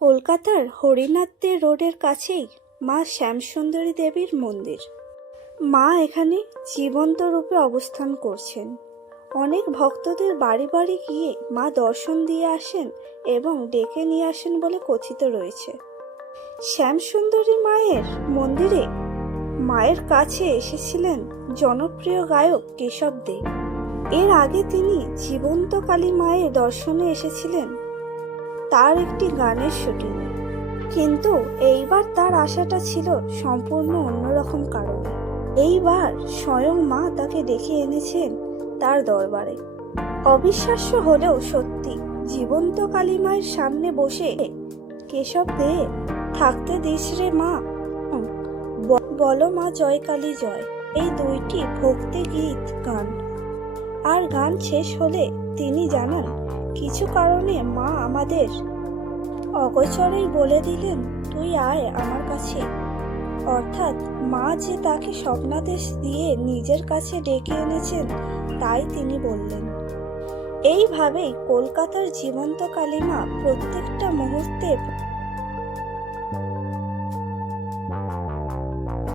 কলকাতার হরিনাথদের রোডের কাছেই মা শ্যামসুন্দরী দেবীর মন্দির। মা এখানে জীবন্ত রূপে অবস্থান করছেন। অনেক ভক্তদের বাড়ি বাড়ি গিয়ে মা দর্শন দিয়ে আসেন এবং ডেকে নিয়ে আসেন বলে কথিত রয়েছে। শ্যামসুন্দরী মায়ের মন্দিরে মায়ের কাছে এসেছিলেন জনপ্রিয় গায়ক কেশব দে। এর আগে তিনি জীবন্ত কালী মায়ের দর্শনে এসেছিলেন তার একটি গানের শুটিংয়ে, কিন্তু এইবার তার আশাটা ছিল সম্পূর্ণ অন্যরকম কারণে। এইবার স্বয়ং মা তাকে ডেকে এনেছেন তার দরবারে। অবিশ্বাস্য হলেও সত্যি, জীবন্ত কালী মায়ের সামনে বসে কেশব দে থাকতে দিস রে মা, বলো মা জয় কালী জয়, এই দুইটি ভক্তি গীত গান। আর গান শেষ হলে তিনি জানান, কিছু কারণে মা আমাদের অগোচরেই বলে দিলেন তুই আয় আমার কাছে। অর্থাৎ মা যে তাকে স্বপ্নাদেশ দিয়ে নিজের কাছে ডেকে এনেছেন তাই তিনি বললেন। এইভাবেই কলকাতার জীবন্ত কালী মা প্রত্যেকটা মুহূর্তে